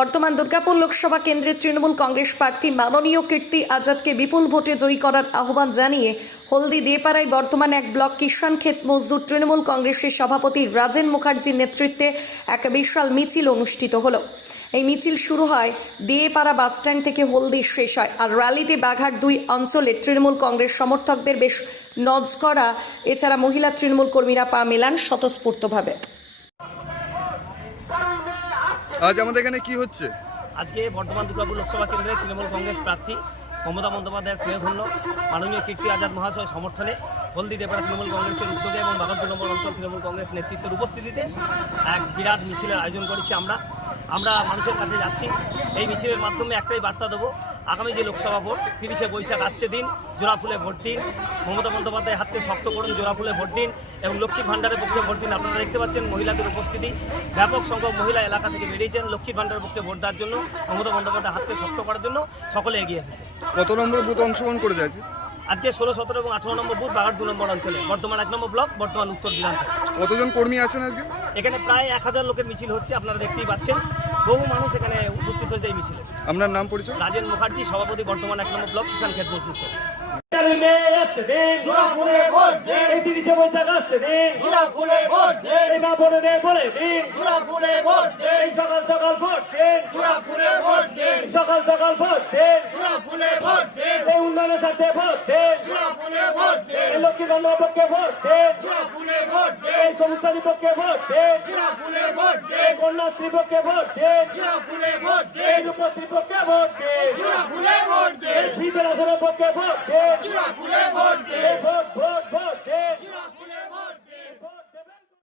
বর্তমান দুর্গাপুর লোকসভা কেন্দ্রের তৃণমূল কংগ্রেস প্রার্থী মাননীয় কীর্তি আজাদকে বিপুল ভোটে জয়ী করার আহ্বান জানিয়ে হলদি দেপাড়ায় বর্তমান এক ব্লক কিষাণ ক্ষেত মজদুর তৃণমূল কংগ্রেসের সভাপতি রাজেন মুখার্জির নেতৃত্বে এক বিশাল মিছিল অনুষ্ঠিত হলো। এই মিছিল শুরু হয় দিয়েপাড়া বাসস্ট্যান্ড থেকে হলদি শেষ হয় আর র্যালিতে বাঘাট দুই অঞ্চলে তৃণমূল কংগ্রেস সমর্থকদের বেশ নজ করা এছাড়া মহিলা তৃণমূল কর্মীরা পা মেলান স্বতঃস্ফূর্তভাবে। আজ আমাদের এখানে কি হচ্ছে? আজকে বর্তমান দুর্গাপুর লোকসভা কেন্দ্রে তৃণমূল কংগ্রেস প্রার্থী মমতা বন্দ্যোপাধ্যায় স্নেহধন্য মাননীয় কীর্তি আজাদ মহাশয় সমর্থনে হলদি তৃণমূল কংগ্রেসের উদ্যোগে এবং বাগানপুর নম্বর অঞ্চল তৃণমূল কংগ্রেস নেতৃত্বের উপস্থিতিতে এক বিরাট মিছিলের আয়োজন করেছি আমরা। আমরা মানুষের কাছে যাচ্ছি। এই মিছিলের মাধ্যমে একটাই বার্তা দেবো আগামী যে লোকসভা ভোট তিরিশে বৈশাখ আসছে দিন জোড়া ফুলে ভোট দিন। মমতা বন্দ্যোপাধ্যায় হাতকে শক্ত করুন জোড়া ফুলে ভোট দিন এবং লক্ষ্মীর ভাণ্ডারের পক্ষে ভোট দিন। আপনারা দেখতে পাচ্ছেন মহিলাদের উপস্থিতি। ব্যাপক সংখ্যক মহিলা এলাকা থেকে বেরিয়েছেন লক্ষ্মীর ভাণ্ডারের পক্ষে ভোট দেওয়ার জন্য মমতা বন্দ্যোপাধ্যায় হাতকে শক্ত করার জন্য সকলে এগিয়ে এসেছে। কত নম্বর বুথ অংশগ্রহণ করে যাচ্ছে আজকে ষোলো সতেরো এবং আঠারো নম্বর বুথ বাগার দু নম্বর অঞ্চলে। বর্তমান এক নম্বর ব্লক বর্তমান উত্তর বিধানসভা। কতজন কর্মী আছেন আজকে? এখানে প্রায় এক হাজার লোকের মিছিল হচ্ছে আপনারা দেখতেই পাচ্ছেন। বহু মানুষ এখানে উপস্থিত হয়েছে এই মিছিলে। আপনার নাম পরিচয়? রাজেন মুখার্জি সভাপতি বর্তমান এক নম্বর ব্লক মজদুর দিন এই সকাল সকাল ভোট দিন সকাল সকাল ভোট দিন এই উন্নয়নের সাথে ভোট দিন। এই লক্ষ্মী ভান্ডার পক্ষে ভোট দিন এই সমস্যার পক্ষে ভোট কন্যাশ্রী পক্ষে ভোট এই রূপশ্রী পক্ষে ভোট দিন এই ফ্রি পেনশনের পক্ষে ভোট দিন এই ভোট ভোট ভোট